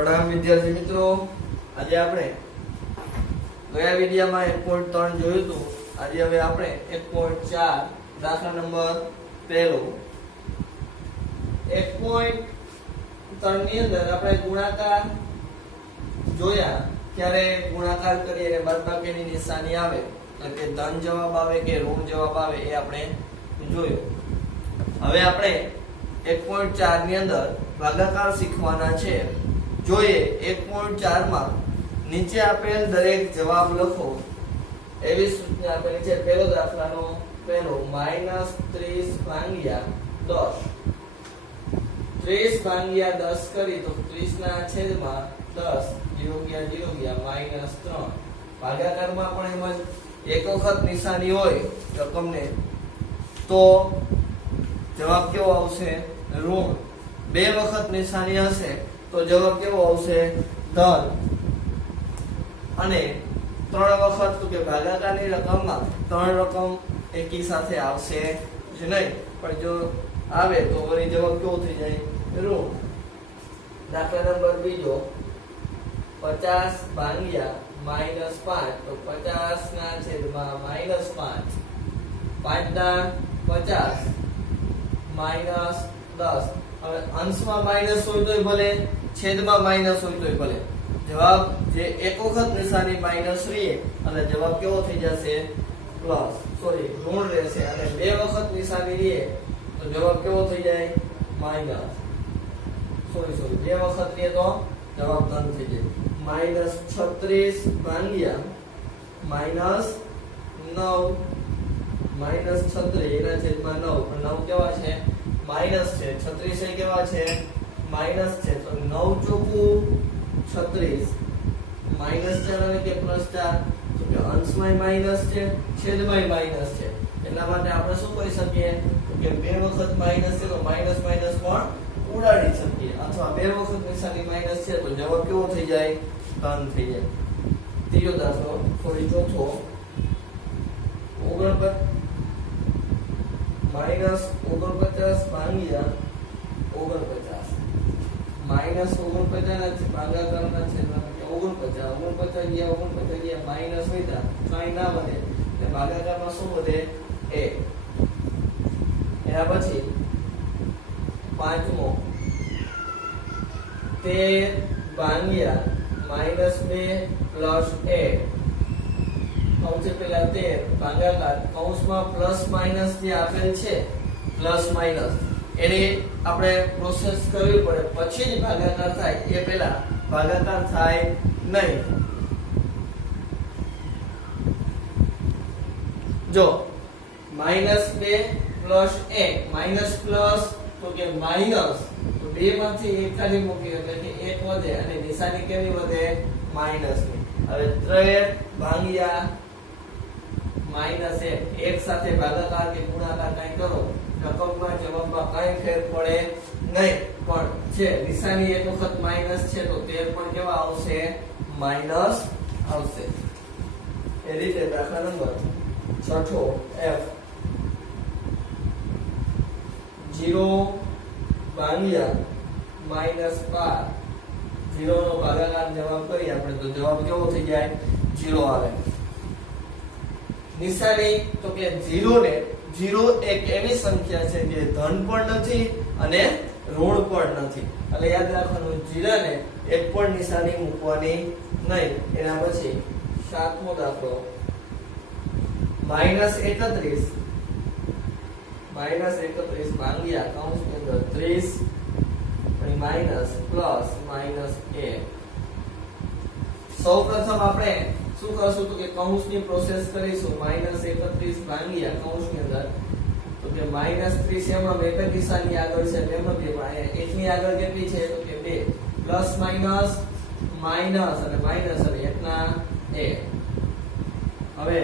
પ્રણામ વિદ્યાર્થી મિત્રો। આજે આપણે ગયા વિડિયોમાં 1.3 જોયું હતું। આજે હવે આપણે 1.4 દાખલા નંબર પહેલો 1.3 ની અંદર આપણે ગુણાકાર જોયા। ત્યારે ગુણાકાર કરીએ અને બાદબાકીની નિશાની આવે એટલે કે ધન જવાબ આવે કે ઋણ જવાબ આવે એ આપણે જોયું। હવે આપણે 1.4 ની અંદર ભાગાકાર શીખવાના છે। જોઈએ 1.4 માં નીચે આપેલ દરેક જવાબ લખો એવી સૂચના આપેલી છે। પહેલો દાખલાનો પહેલો -30 ભાગ્યા 10 30 ભાગ્યા 10 કરી તો 30 ના છેદમાં 10 0 ગયા -3 ભાગાકારમાં પણ એમ જ એક વખત નિશાની હોય રકમને તો જવાબ કેવો આવશે ઋણ। બે વખત નિશાની હશે તો જવાબ કેવો આવશે ધન। અને ત્રણ વખત તો કે ભાગાકારની રકમમાં ત્રણ રકમ એકી સાથે આવશે જ નહીં, પણ જો આવે તો વળી જવાબ કેવો થઈ જાય ઋણ। દાખલા નંબર બીજો 50 ભાગ્યા -5 તો 50 ના છેદમાં -5 5 ના 50 -10 હવે અંશમાં માઈનસ હોય તોય ભલે છેદમાં માઈનસ હોય તોય ભલે જવાબ જે એક વખત નિશાની માઈનસ રહે અને જવાબ કેવો થઈ જશે પ્લસ ઋણ રહેશે। અને બે વખત નિશાની રહે તો જવાબ કેવો થઈ જાય માઈનસ બે વખત રહે તો જવાબ ધન થઈ જાય। -36 ભાગ્યા -9 -36 એના છેદમાં 9 પણ 9 કેવા છે માઈનસ છે, 36 એ કેવા છે માઈનસ છે તો 9 ચોકું 36 -4 આવે કે +4 તો કે અંશમાં માઈનસ છે છેદમાં માઈનસ છે એટલા માટે આપણે શું કરી શકીએ કે બે વખત માઈનસ છે તો માઈનસ માઈનસ પણ ઉડાડી શકીએ અથવા બે વખત નિશાની માઈનસ છે તો જવાબ કેવો થઈ જાય ધન થઈ જાય। ત્રીજો દાખલો થોડી ચોથો -49 ભાગ્યા 49 -49 ના ભાગાકારના છેદમાં 49 ગયા માઈનસ વધ્યા કાઈ ના વધે એટલે ભાગાકારમાં શું વધે 1। એના પછી પાંચમો 13 ભાગ્યા -2 + 1 સૌથી પહેલા 13 ભાગાકાર કૌંસમાં પ્લસ માઈનસ જે આપેલ છે પ્લસ માઈનસ એની આપણે પ્રોસેસ કરવી પડે પછી જ ભાગાકાર થાય, એ પહેલા ભાગાકાર થાય નહીં। જો -2 + 1 માઈનસ પ્લસ તો કે માઈનસ તો બે માંથી એક ખાલી મૂકી એટલે કે એક વધે અને નિશાની કેવી વધે માઈનસ ની। હવે 13 ભાગ્યા -1 એક સાથે ભાગાકાર કે ગુણાકાર કઈ કરો રકમમાં જવાબમાં કઈ ફેર પડે નહીં, પણ છે નિશાની એક વખત માઈનસ છે તો 13 પણ કેવા આવશે માઈનસ આવશે। એ રીતે દાખલા નંબર છઠ્ઠો F 0 ભાગ્યા -5 0 નો ભાગાકાર જવાબ કરીએ આપણે તો જવાબ કેવો થઈ જાય 0 આવે। નિશાની તો કે 0 ને 0 એક એવી સંખ્યા છે જે ધન પણ નથી અને ઋણ પણ નથી એટલે યાદ રાખવાનું 0 ને એક પણ નિશાની મૂકવાની નહીં। એના પછી સાતમો દાખલો -31 ભાગ્યા કૌંસની અંદર 30 અને માઈનસ પ્લસ -a। સૌપ્રથમ આપણે શું કરશું તો કે કૌંસની પ્રોસેસ કરીશું -31 ભાગ્યા કૌંસની અંદર તો કે -30 એમાં એક જ નિશાની આગળ છે એમ નથી પણ એકની આગળ કેટલી છે તો કે 2 પ્લસ માઈનસ માઈનસ અને માઈનસ અને એકના a। હવે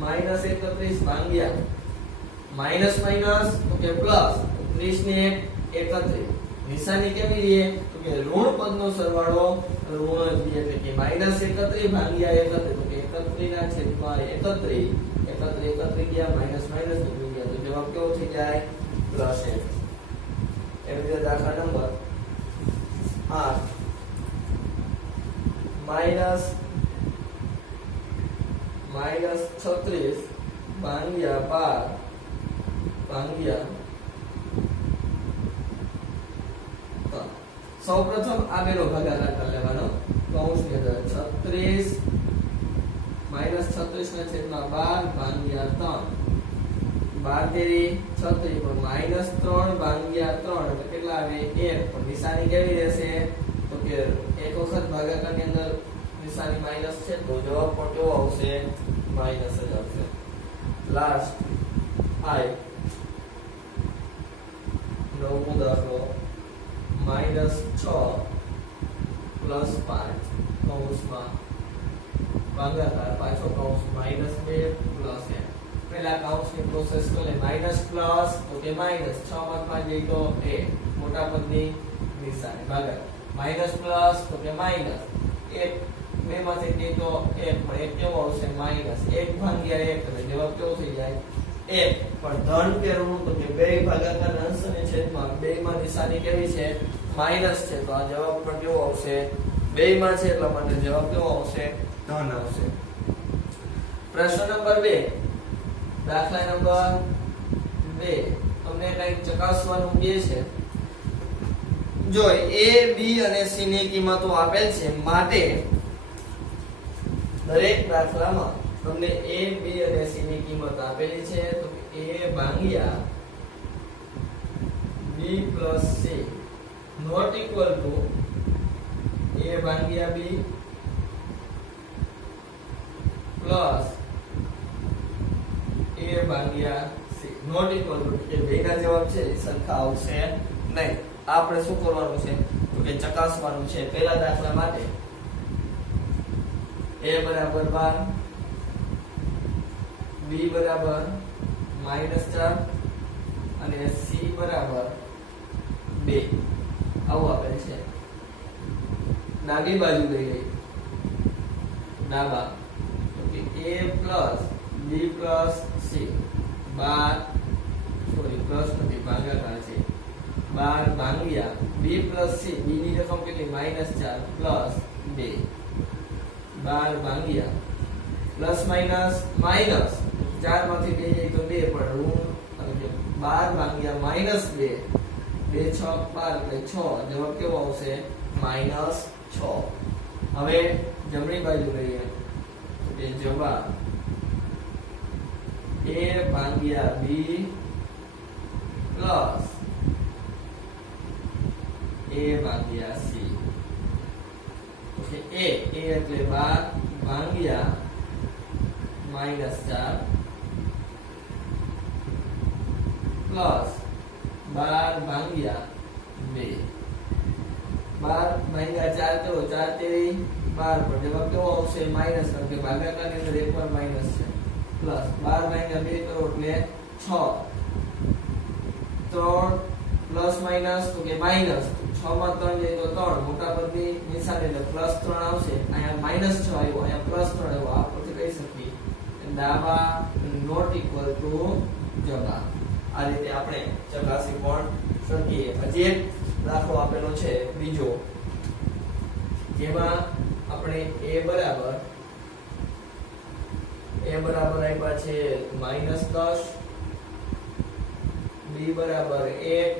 -31 ભાગ્યા માઈનસ માઈનસ તો કે પ્લસ 30 ને 31 નિશાની કેવી રહે તો કે ઋણ પદનો સરવાળો ઋણ જ રહે એટલે કે -31 ભાગ્યા 31 તો કે 31 ના છેદમાં 31 ગયા માઈનસ માઈનસ નીકળી ગયા તો જવાબ કેવો થઈ જાય પ્લસ 1। એ રીતે દાખલા નંબર માઇનસ 36 ભાગ્યા 12 ભાગ્યા સૌપ્રથમ આ બેનો ભાગાકાર કરી લેવાનો કૌંસની અંદર 36 -36 ના છેદમાં 12 ભાગ્યા 3 12 તેરી 36 પર -3 ભાગ્યા 3 એટલે કેટલા આવે 1 પણ નિશાની કેવી રહેશે તો કે એક વખત ભાગાકારની અંદર નિશાની માઈનસ છે તો જવાબ પણ કેવો આવશે માઈનસ જ આવશે લાસ્ટ I નવમો દાખલો -6 + 5 કૌંસમાં ભાગાકાર પાછો કૌંસ -2 + 1 પહેલા કૌંસની પ્રોસેસ કરે માઈનસ પ્લસ તો કે માઈનસ 6 માં 5 તો 1 મોટા પદની નિશાની ભાગાકાર માઈનસ પ્લસ તો કે માઈનસ 1 બે માંથી કે તો 1 પણ 1 કેવો આવશે માઈનસ 1 ભાગ્યા 1 એટલે જવાબ કેવો થઈ જાય 1 પણ ધન કે ઋણ તો કે બે ભાગાકાર અંશ અને છેદમાં બે માં નિશાની કેવી છે માઈનસ છે તો આ જવાબ પણ કેવો આવશે બે માં છે એટલા માટે જવાબ કેવો આવશે ધન આવશે પ્રશ્ન નંબર 2 દાખલા નંબર 2 તમને કંઈક ચકાસવાનું કહે છે જો a b અને c ની કિંમતો આપેલ છે માટે દરેક દાખલામાં તમને a b અને c ની કિંમત આપેલી છે તો a ભાગ્યા b + c not equal to a ભાગ્યા b પ્લસ a ભાગ્યા c નોટ ઇક્વલ ટુ એ બેના જવાબ છે સરખા આવશે નહીં. આપણે શું કરવાનું છે તો કે ચકાસવાનું છે. પહેલા દાખલા માટે a બરાબર 12 b બરાબર -4 અને c બરાબર 2 આવું આપેલ છે. ડાબી બાજુ લઈ લઈએ ડાબા તો કે a + b + c 12 sorry plus નથી ભાગાકાર છે 12 ભાગ્યા b + c b ની રકમ કેટલી -4 + 2 12 ભાગ્યા પ્લસ માઈનસ માઈનસ 4 માંથી 2 જાય તો 2 પણ ઋણ અને 12 ભાગ્યા -2 2 6 12 એટલે 6 જવાબ કેવો આવશે -6. હવે જમણી બાજુ લઈએ તો કે જવાબ a ભાગ્યા b પ્લસ a ભાગ્યા c ઓકે a એટલે 12 ભાગ્યા -4 પ્લસ 12 ભાગ્યા 2 12 ભાગ્યા 4 કરો 4 તેરી 12 પર જવાબ કેવો આવશે માઈનસ કારણ કે ભાગાકારની અંદર એક વાર માઈનસ છે પ્લસ 12 ભાગ્યા 2 કરો એટલે 6 3 પ્લસ માઈનસ તો કે માઈનસ 6 માં 3 જાય તો 3 મોટા પદની નિશાની એટલે +3 આવશે. અહીંયા -6 આવ્યો અહીંયા +3 આવ્યો. આ પરથી કહી શકીએ ડાબા નોટ ઇક્વલ ટુ જમણા. આ રીતે આપણે ચકાસી પણ શકીએ. હજી એક દાખલો આપેલો છે બીજો જેમાં આપણે a બરાબર આપ્યા છે -10 b બરાબર 1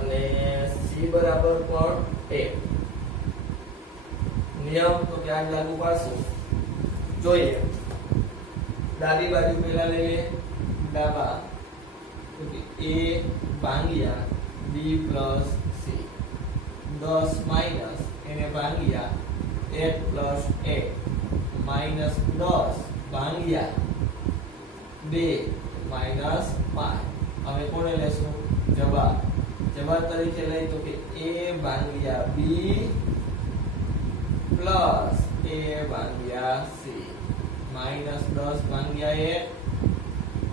અને c બરાબર પણ 1 નિયમ તો ક્યાં લાગુ પાડશું જોઈએ. ડાબી બાજુ પહેલા લઈએ ડાબા તો કે a ભાગ્યા b + c 10 માઈનસ એને ભાગ્યા 1 + 1 -10 ભાગ્યા 2 -5. હવે કોને લેશું જવાબ તરીકે લઈ તો કે a ભાગ્યા b પ્લસ a ભાગ્યા c -10 ભાગ્યા 1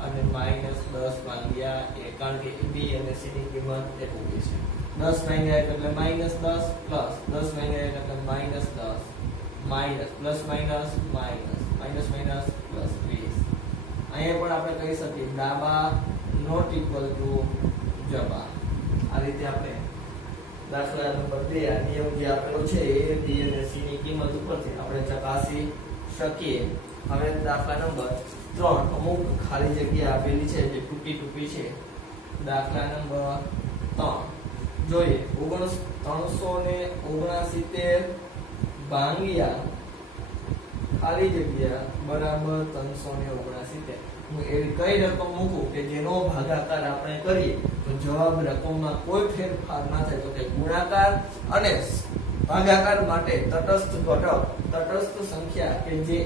અને -10 ભાગ્યા 1 કારણ કે b અને c ની કિંમત એક ઉભી છે. 10 ભાગ્યા 1 એટલે -10 પ્લસ 10 ભાગ્યા 1 એટલે -10 minus plus minus minus minus minus plus 20. અહીંયા પણ આપણે કહી શકીએ ડાબા નોટ ઇક્વલ ટુ જમણા. આ રીતે આપણે દાખલા નંબર 2 આ નિયમ જે આપેલો છે a b અને c ની કિંમત ઉપરથી આપણે ચકાસી શકીએ. હવે દાખલા નંબર 3 અમુક ખાલી જગ્યા આપેલી છે જે તૂટી છે. દાખલા નંબર 3 જોઈએ 369 ભાંગ્યા ખાલી જગ્યા બરાબર 369. હું એવી કઈ રકમ મૂકું કે જેનો ભાગાકાર આપણે કરીએ તો જવાબ રકમમાં કોઈ ફેરફાર ના થાય. તો કે ગુણાકાર અને ભાગાકાર માટે તટસ્થ ઘટક તટસ્થ સંખ્યા કે જે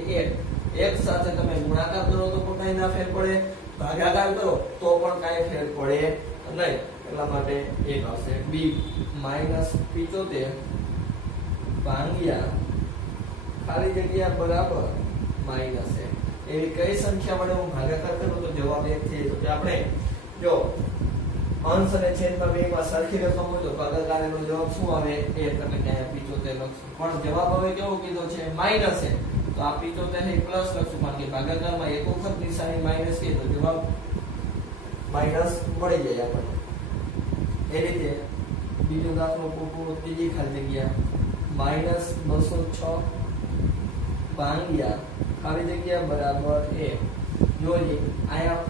એક સાથે તમે ગુણાકાર કરો તો પણ કઈ ના ફેર પડે, ભાગાકાર કરો તો પણ કઈ ફેર પડે નહીં. એટલા માટે એક આવશે b -75 ભાંગ્યા ખાલી જગ્યા બરાબર માઈનસ એક. એવી કઈ સંખ્યા વડે હું ભાગાકાર કરું તો જવાબ 1 થઈ. તો કે આપણે જો અંશ અને છેદમાં બેમાં સરખી રકમ હોય તો ભાગાકાર એનો જવાબ શું આવે 1. એટલે કે અહીંયા 75 લખશું. પણ જવાબ હવે કેવો કીધો છે માઈનસ છે તો આ 75 ને પ્લસ લખશું. કારણ કે ભાગાકારમાં એક વખત નિશાની માઈનસ કે તો જવાબ માઈનસ મળી જાય આપણને. એ રીતે બીજો દાખલો પૂરો ત્રીજી ખાલી જગ્યા -206 ભાંગ્યા ખાલી જગ્યા બરાબર 1. જોઈએ અહીંયા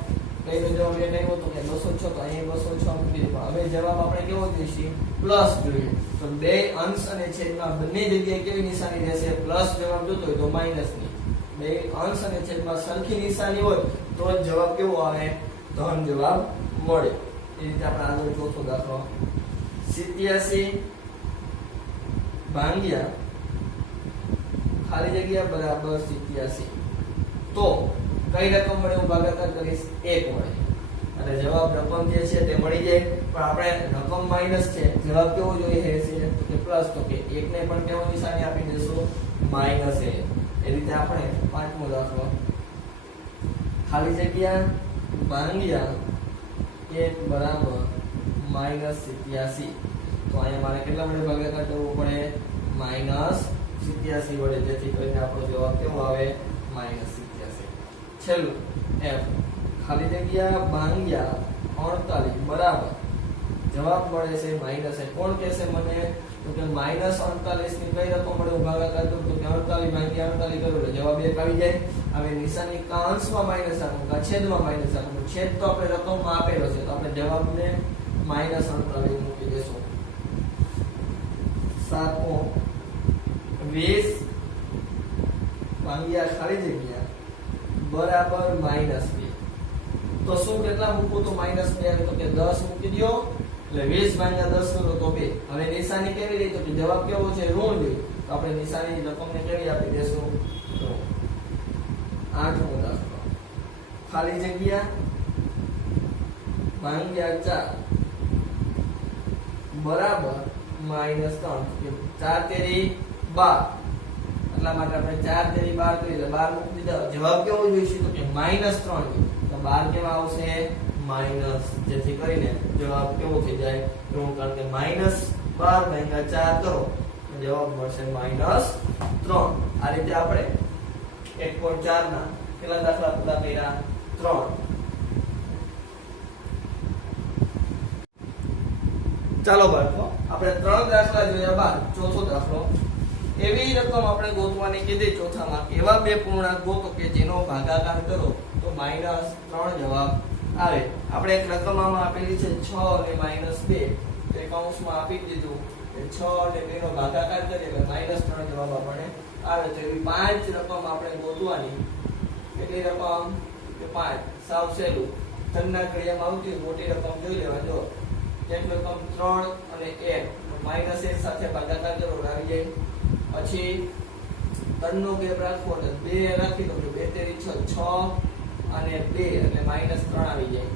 કઈનો જવાબ એ નહીં હોતો કે 206 તો અહીંયા 206 મૂકી દો. હવે જવાબ આપણે કેવો દેશે પ્લસ જોઈએ. તો બે અંશ અને છેદમાં બંને જગ્યાએ કેવી નિશાની રહેશે પ્લસ. જવાબ જોતો હોય તો માઈનસ ની. બે અંશ અને છેદમાં સરખી નિશાની હોય તો જ જવાબ કેવો આવે ધન જવાબ મળે. એ રીતે આપણે આગળ ચોથો દાખલો 87 ભાંગ્યા ખાલી જગ્યા બરાબર 87. તો કઈ રકમ વડે હું ભાગાકાર કરીશ 1 વડે. અને જવાબ રકમ જે છે તે મળી જાય. પણ આપણે રકમ માઈનસ છે જવાબ કેવો જોઈએ છે તો કે પ્લસ. તો કે 1 ને પણ કેવો નિશાની આપી દેશું માઈનસ એ. એ રીતે આપણે પાંચમો દાખલો ખાલી જગ્યા ભાંગ્યા 1 બરાબર -87. તો અહીંયા મારે કેટલા વડે ભાગાકાર કરવો પડે -87 વડે. જેથી કરીને આપણો જવાબ કેવો આવે -87. છેલ્લું f ખાલી જગ્યા ભાંગ્યા 48 બરાબર જવાબ મળે છે -1. કોણ કહેશે મને તો કે -48 ની કઈ રકમ વડે હું ભાગાકાર કરું તો કે 48 ભાંગ્યા 48 કરું એટલે જવાબ 1 આવી જાય. હવે નિશાની કાંસમાં માઈનસ આપું કે છેદમાં માઈનસ આપું. છેદ તો આપણે રકમમાં આપેલો છે તો આપણે જવાબને -48 મૂકી દેશું. સાતમો 20 ભાંગ્યા ખાલી જગ્યા બરાબર -2. તો શું કેટલા મૂકું તો -2 આવે તો કે 10 મૂકી દો. એટલે 20 ભાંગ્યા 10 કરો તો 2. હવે નિશાની કેવી રહી તો કે જવાબ કેવો છે ઋણ જોઈએ. તો આપણે નિશાની રકમને કેવી આપી દેશું ઋણ. આઠમો દાખલો ખાલી જગ્યા ભાંગ્યા 4 બરાબર -3. 4 તેરી 12. એટલા માટે આપણે 4 તેરી 12 કરી દે 12 મૂકી દીધા. જવાબ કેવો જોઈશે તો કે -3 તો 12 કેવા આવશે માઈનસ. જેથી કરીને જવાબ કેવો થઈ જાય ઋણ. કારણ કે -12 ભાગ્યા 4 કરો તો જવાબ મળશે -3. આ રીતે આપણે 1.4 ના કેટલા દાખલા પૂરા કર્યા 3. ચાલો બાળકો આપણે 3 દાખલા જોયા બાદ ચોથો દાખલો એવી રકમ આપણે ગોતવાની કીધી ચોથામાં એવા બે પૂર્ણાંક ગોતો કે જેનો ભાગાકાર કરો તો -3 જવાબ આવે. આપણે એક રકમ આમાં આપેલી છે 6 અને -2. તે કૌંસમાં આપી દીધું કે 6 અને 2 નો ભાગાકાર કરીએ એટલે -3 જવાબ આપણને આવે. તો એવી 5 રકમ આપણે ગોતવાની. કેટલી રકમ કે 5. સાવ સહેલું. ધનના ઘડિયામાં આવતી મોટી રકમ જોઈ લેવા. જો એક રકમ 3 અને 1 -1 સાથે ભાગાકાર કરો આવી જાય. પછી 3 નો ગેપ રાખવો એટલે 2 રાખી દો. 2 તેરી 6 અને 2 એટલે -3 આવી જાય.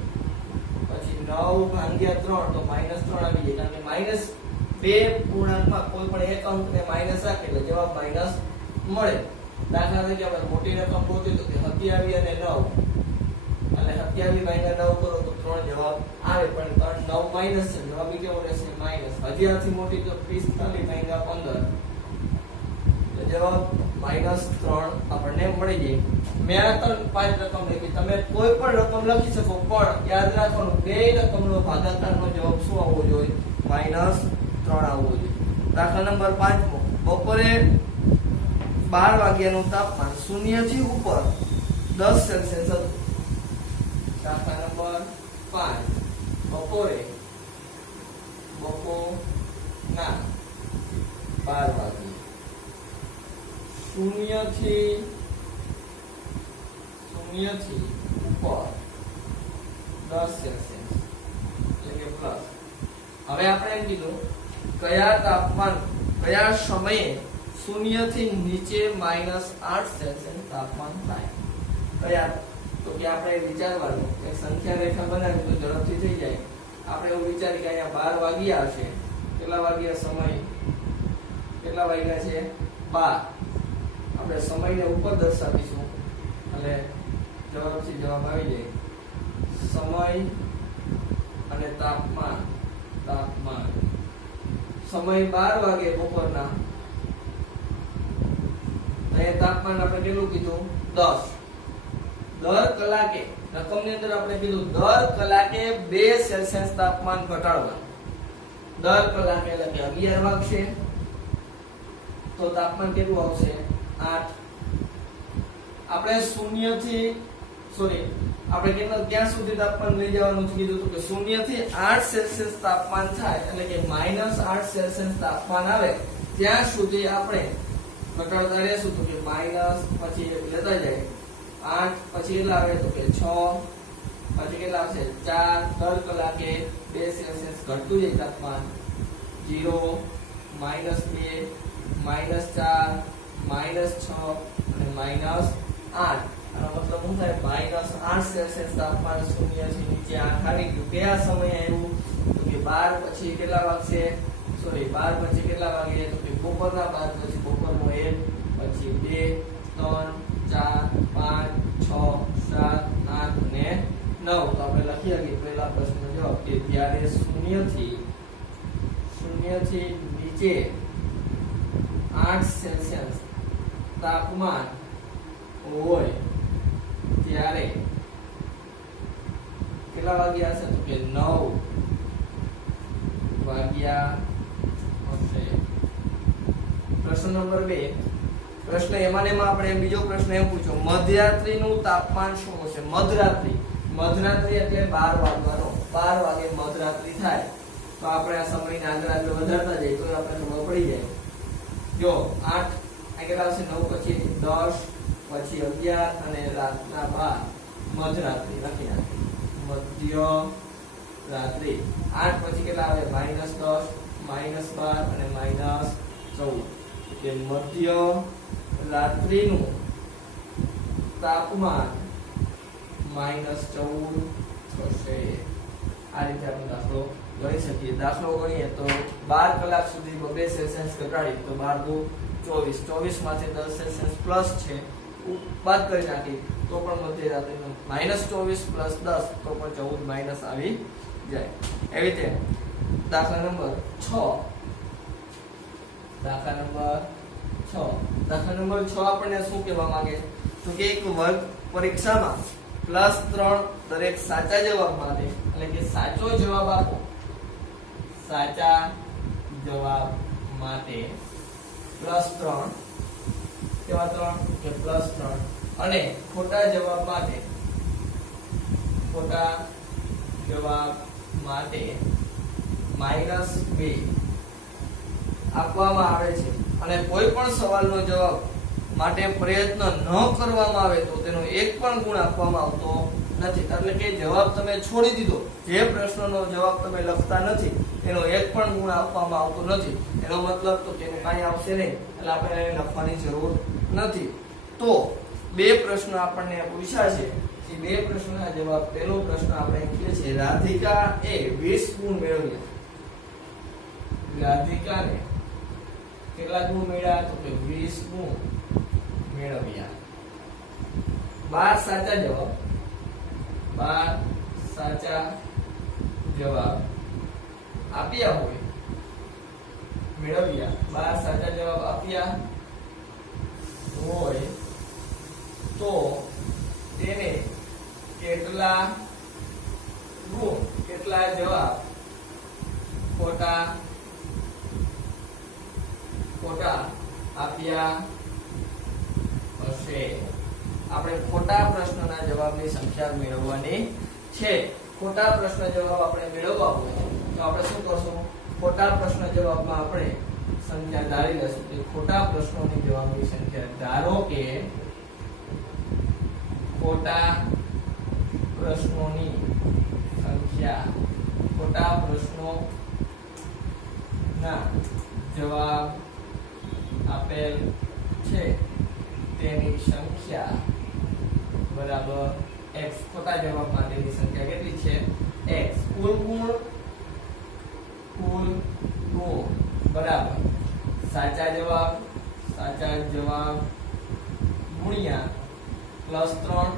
પછી 9 ભાંગ્યા 3 તો -3 આવી જાય. કારણ કે -2 પૂર્ણાંકમાં કોઈ પણ એક અંકને માઈનસ રાખે એટલે જવાબ માઈનસ મળે. દાખલા તરીકે આપણે મોટી રકમ ગોતી તો કે 27 અને 9 એટલે 27 ભાંગ્યા 9 કરો તો 3 જવાબ આવે. પણ 9 માઈનસ છે જવાબ કેવો રહેશે માઈનસ. હજી આથી મોટી તો 45 ભાંગ્યા 15 જવાબ -3 આપણને મળી જાય. મેં આ 5 રકમ લખી. તમે કોઈ પણ રકમ લખી શકો પણ યાદ રાખવાનું બે રકમનો ભાગાકારનો જવાબ શું આવવો જોઈએ -3 3 આવવું જોઈએ। દાખલા નંબર 5મો, બપોરે 12 વાગ્યાનું તાપમાન 0 થી ઉપર 10 સેલ્સિયસ હતું। દાખલા નંબર 5, બપોરે બપોરના 12 વાગે 0 થી ઉપર 10 સેલ્સિયસ એટલે કે પ્લસ। હવે આપણે એમ કીધું કયા તાપમાન કયા સમયે 0 થી નીચે -8 સેલ્સિયસ તાપમાન થાય, કયા? તો કે આપણે વિચારવાનું એક સંખ્યા રેખા બનાવી તો ઝડપથી થઈ જાય। આપણે એવું વિચારી કે અહીંયા 12 વાગ્યા આવશે, કેટલા વાગ્યા સમય, કેટલા વાગ્યા છે 12, આપણે સમયને ઉપર દર્શાવીશું એટલે ઝડપથી જવાબ આવી જાય। સમય અને તાપમાન, સમય 12 વાગે બપોરના, અહીંયા તાપમાન આપણે કેટલું કીધું 10, દર કલાકે રકમની અંદર આપણે કીધું દર કલાકે 2 સેલ્સિયસ તાપમાન ઘટાડવાનું। દર કલાકે એટલે કે 11 વાગશે તો તાપમાન કેટલું આવશે 8। આપણે 0 થી આપણે ક્યાં સુધી તાપમાન લઈ જવાનું કીધું તો કે 0 થી 8 સેલ્સિયસ તાપમાન થાય એટલે કે -8 સેલ્સિયસ તાપમાન આવે ત્યાં સુધી આપણે ઘટાડતા રહેશું તો કે માઈનસ, પછી લેતા જાય 8, પછી કેટલા આવે તો કે 6, પછી કેટલા આવશે 4, દર કલાકે 2 સેલ્સિયસ ઘટતું જાય તાપમાન 0, -2, -4, -6 અને -8। આનો મતલબ શું થાય -8 સેલ્સિયસ તાપમાન 0 થી નીચે 8 આવી ગયું। કયા સમયે આવ્યું તો કે 12 પછી કેટલા વાગશે 12 પછી કેટલા વાગે તો કે બપોરના 12 પછી બપોરનો 1, પછી 2, 3, 4, 5, 6, 7, 8 અને 9। તો આપણે લખી શકીએ પહેલા પ્રશ્નનો જવાબ કે જ્યારે 0 થી નીચે 8 સેલ્સિયસ તાપમાન હોય ત્યારે કેટલા વાગ્યા હશે તો કે 9 વાગ્યા હશે। પ્રશ્ન નંબર 2, પ્રશ્ન એમાં આપણે બીજો પ્રશ્ન એમ પૂછ્યો મધરાત્રિનું તાપમાન શું હશે? મધરાત્રિ એટલે 12 વાગવાનો, 12 વાગે મધરાત્રિ થાય તો આપણે આ સમયને આગળ વધારતા જઈએ તો આપણે ખબર પડી જાય। જો 8 આ કેટલા આવશે 9 પછી 10 પછી 11 અને રાતના 12 મધરાત્રિ લખી નાખીએ મધ્ય રાત્રિ। 8 પછી કેટલા આવે -10, -12 અને -14 કે મધ્ય રાત્રિનું તાપમાન -14 થશે। આ રીતે આપણે દાખલો ગણી શકીએ। દાખલો ગણીએ તો 12 કલાક સુધી 2 સેલ્સિયસ ઘટાડી તો 12 × 2 = 24, 24 માંથી 10 સેલ્સિયસ પ્લસ છે બાદ કરી નાખી તો પણ મધ્ય રાત્રિનું -24 + 10 તો પણ 14 માઈનસ આવી જાય। એવી રીતે દાખલા નંબર 6, દાખલા નંબર 6 આપણને શું કહેવા માંગે તો કે એક વર્ગ પરીક્ષામાં +3 દરેક સાચા જવાબ માટે એટલે કે સાચો જવાબ આપો, સાચા જવાબ માટે +3 કેવા 3 કે +3 અને ખોટા જવાબ માટે -2 આપવામાં આવે છે અને કોઈ પણ સવાલનો જવાબ માટે પ્રયત્ન ન કરવામાં આવે તો તેનો એક પણ ગુણ આપવામાં આવતો નથી। એટલે કે જવાબ તમે છોડી દીધો, જે પ્રશ્નનો જવાબ તમે લખતા નથી એનો એક પણ ગુણ આપવામાં આવતો નથી, એનો મતલબ તો કે કાંઈ આવશે નહીં એટલે આપણે એને લખવાની જરૂર નથી। તો 2 પ્રશ્ન આપણને પૂછ્યા છે, એ 2 પ્રશ્નના જવાબ પહેલો પ્રશ્ન આપણે લખીએ છીએ રાધિકા એ 20 ગુણ મેળવ્યા। રાધિકાને કેટલા ગુણ મળ્યા તો કે 20 ગુણ મેળવ્યા। 12 સાચા જવાબ, 12 સાચા જવાબ આપ્યા હોય મેળવ્યા, 12 સાચા જવાબ આપ્યા હોય તો તેને કેટલા ગુણ, કેટલા જવાબ ખોટા ખોટા આપ્યા હશે. આપણે ખોટા પ્રશ્નના જવાબની સંખ્યા મેળવવાની છે. ખોટા પ્રશ્ન જવાબ આપણે મેળવવા હોય તો આપણે શું કરશું? ખોટા પ્રશ્ન જવાબમાં આપણે સંખ્યા ધારી લેશું કે ખોટા પ્રશ્નોની જવાબની સંખ્યા, ધારો કે ખોટા પ્રશ્નોની સંખ્યા, ખોટા પ્રશ્નો ના જવાબ આપેલ છે તેની સંખ્યા બરાબર x. ખોટા જવાબ માટેની સંખ્યા કેટલી છે? x. કુલ ગુણ બરાબર સાચા જવાબ ગુણ્યા +3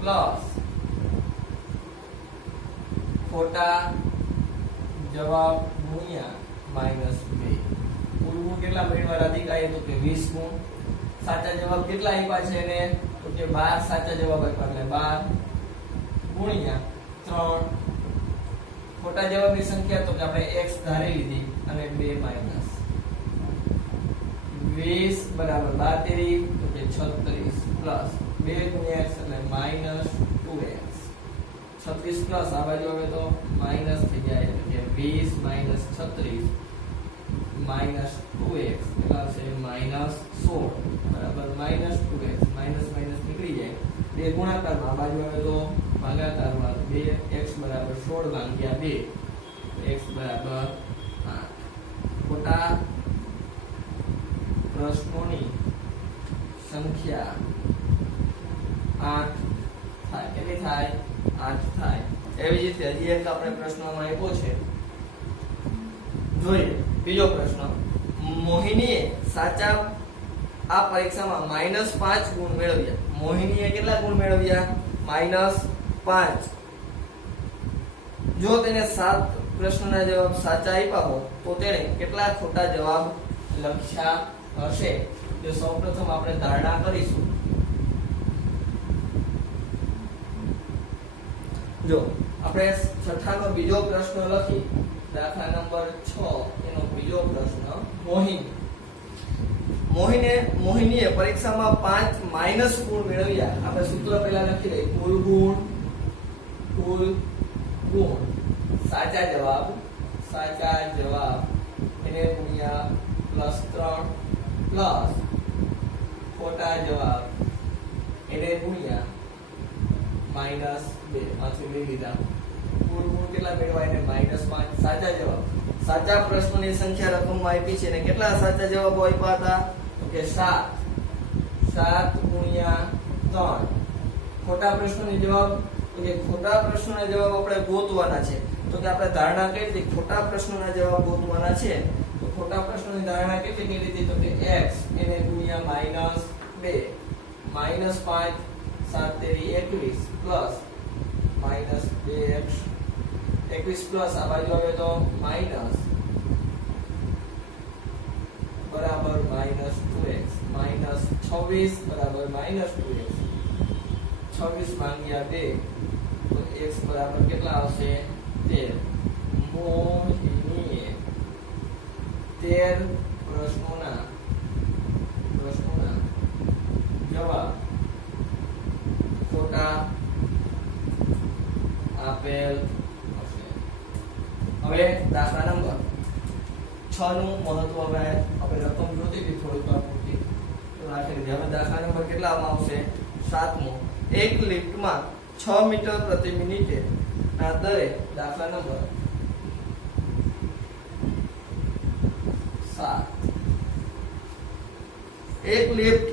પ્લસ ખોટા જવાબ ગુણ્યા -2. કુલ ગુણ કેટલા મેળવ્યા રાધિકાએ? તો કે 20 ગુણ. સાચા જવાબ કેટલા આપ્યા છે એને? તો કે 12 સાચા જવાબ આપ્યા એટલે 12 ગુણ્યા 3. ખોટા જવાબની સંખ્યા તો કે આપણે x ધારી લીધી અને 2 માઈનસ 20 બરાબર 12 તો કે 36 પ્લસ 2 ગુણ્યા x એટલે -2x. 36 પ્લસ આ બાજુ હવે તો માઈનસ થઈ જાય એટલે કે 20 માઈનસ 36 માઈનસ 2x કેટલા છે? -16 બરાબર -2x. માઈનસ માઈનસ નીકળી જાય. 2 ગુણાકારમાં આ બાજુ હવે તો ભાગાકારમાં 2x બરાબર 16 ભાગ્યા 2 x બરાબર 8. ખોટા પ્રશ્નોની સંખ્યા 8 થાય. કેટલી થાય? 8 થાય. એવી જ રીતે હજી એક આપણે પ્રશ્નમાં આપ્યો છે, જોઈએ. બીજો પ્રશ્ન, મોહિનીએ સાચા આ પરીક્ષામાં -5 ગુણ મેળવ્યા. મોહિનીએ કેટલા ગુણ મેળવ્યા? -5. જો તેને 7 પ્રશ્નના જવાબ સાચા આપ્યા હોય તો તેણે કેટલા ખોટા જવાબ લખ્યા હશે? તો સૌપ્રથમ આપણે ધારણા કરીશું. જો આપણે છઠ્ઠાનો બીજો પ્રશ્ન લખી, દાખલા નંબર 6 એનો બીજો પ્રશ્ન. મોહિનીએ પરીક્ષામાં 5 માઈનસ ગુણ મેળવ્યા. આપણે સૂત્ર પહેલા લખી લઈએ. કુલ ગુણ સાચા જવાબ એને ગુણ્યા +3 પ્લસ ખોટા જવાબ એને ગુણ્યા -2 માંથી લઈ લીધા. કુલ ગુણ કેટલા મેળવાય? એને -5. સાચા જવાબ, સાચા પ્રશ્નોની સંખ્યા રકમમાં આપી છે અને કેટલા સાચા જવાબો આપ્યા હતા? તો કે 7 ગુણ્યા 3. ખોટા પ્રશ્નોની જવાબ, તો કે ખોટા પ્રશ્નોના જવાબ આપણે ગોતવાના છે. તો કે આપણે ધારણા કરી હતી ખોટા પ્રશ્નોના જવાબ ગોતવાના છે. તો ખોટા પ્રશ્નોની ધારણા કેટલી કરી હતી? તો કે x એને ગુણ્યા -2 -5 7 તેરી 21 પ્લસ -2x 21 પ્લસ આ બાજુ આવે તો માઈનસ બરાબર -2x -26 બરાબર -2x 26 ભાગ્યા 2 તો x બરાબર કેટલા આવશે? 13. મોહિનીએ 13 પ્રશ્નોના જવાબ ખોટા આપેલ હશે. હવે દાખલા નંબર 6 નું મહત્વ હવે આપણે રકમ જોતી હતી થોડીક વાર પૂરતી તો રાખી લીધી. હવે દાખલા નંબર કેટલામાં આવશે? 7મો. એક લિફ્ટમાં 6 મીટર પ્રતિ મિનિટે ના દરે દાખલા નંબર 7. એક લિફ્ટ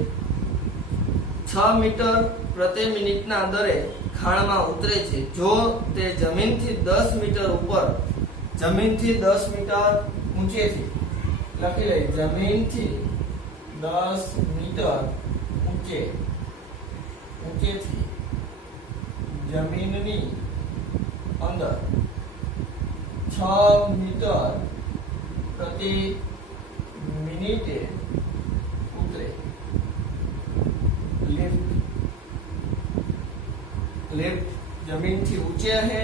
6 મીટર પ્રતિ મિનિટના દરે ખાણમાં ઉતરે છે. જો તે જમીનથી 10 મીટર ઉપર, જમીનથી 10 મીટર ઊંચેથી, લખી લઈએ જમીનથી 10 મીટર ઊંચેથી જમીનની અંદર 6 મીટર પ્રતિ મિનિટે ઉતરે. લિફ્ટ જમીનથી ઊંચે છે.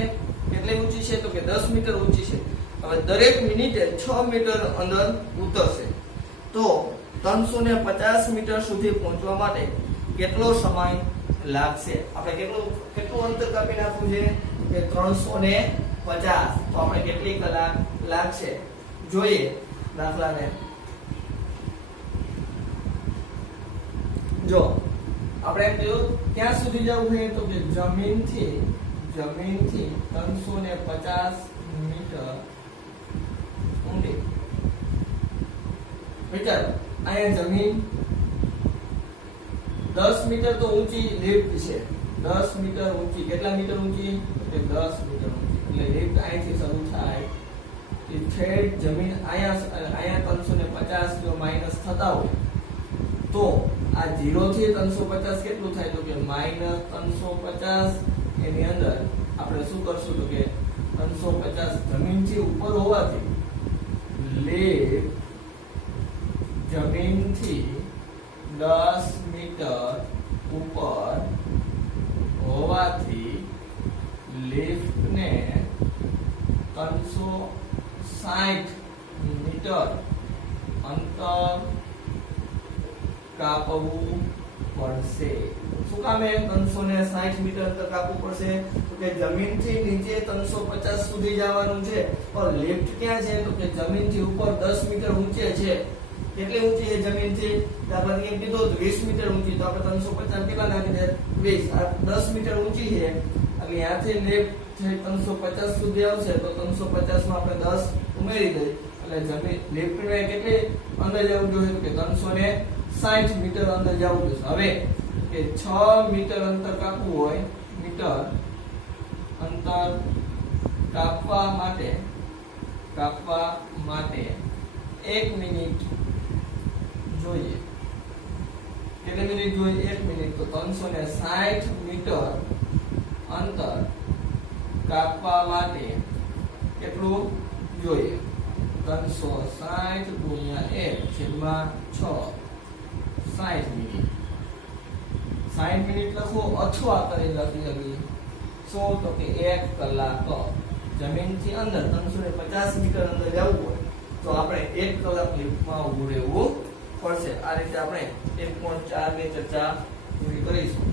કેટલી ઊંચી છે? તો કે 10 મીટર ઊંચી છે. હવે દરેક મિનિટે 6 મીટર અંદર ઉતરશે. તો 350 મીટર સુધી પહોંચવા માટે કેટલો સમય લાગશે? આપણે કેટલું અંતર કાપી નાખવું છે કે 350, તો આપણે કેટલી કલાક લાગશે જોઈએ દાખલાને. જો આપણે એમ કહ્યું ક્યાં સુધી જવું છે તો કે જમીનથી 350 મીટર ઊંડી. વિચાર અહીંયા જમીન 10 મીટર તો ઊંચી લિફ્ટ છે, 10 મીટર ઊંચી. કેટલા મીટર ઊંચી? કે 10 મીટર ઊંચી. એટલે લિફ્ટ અહીંથી શરૂ થાય કે છેડ જમીન અહીંયા 350 જો માઈનસ થતા હોય તો આ 0 થી 350 કેટલું થાય તો કે -350. એની અંદર આપણે શું કરશું તો કે 350 જમીનથી ઉપર હોવાથી લિફ્ટ જમીનથી 10 મીટર ઉપર હોવાથી લિફ્ટને 360 મીટર અંતર કાપવું પડશે. શું કામ એ 360 મીટર અંતર કાપવું પડશે? તો કે જમીનથી નીચે 350 સુધી જવાનું છે, પણ લિફ્ટ ક્યાં છે તો કે જમીનથી ઉપર 10 મીટર ઊંચે છે. કેટલી ઊંચી છે જમીનથી? દાખલા તરીકે કીધું 20 મીટર ઊંચી, તો આપણે 350 કેટલા નાખી દે? 20. આ 10 મીટર ઊંચી છે એટલે ત્યાંથી લિફ્ટ 350 સુધી આવશે, તો 350 માં આપણે 10 ઉમેરી દઈએ એટલે જમીન લિફ્ટને કેટલી અંદર જવું જોઈએ તો કે 360 મીટર અંદર જવું જોઈએ. હવે કે 6 મીટર અંતર કાપવું હોય, મીટર અંતર કાપવા માટે 1 મિનિટ જોઈએ. કેટલી મિનિટ જોઈએ? 1 મિનિટ. તો 360 મીટર અંતર કાપવા માટે કેટલું જોઈએ? 360 ગુણ્યા 1/6 60 મિનિટ. 60 મિનિટ લખો અથવા કરી લખી શકીએ શું તો કે 1 કલાક. જમીનથી અંદર 350 મીટર અંદર જવું હોય તો આપણે 1 કલાક લિફ્ટમાં ઊભું રહેવું પડશે. આ રીતે આપણે 1.4 ની ચર્ચા પૂરી કરીશું.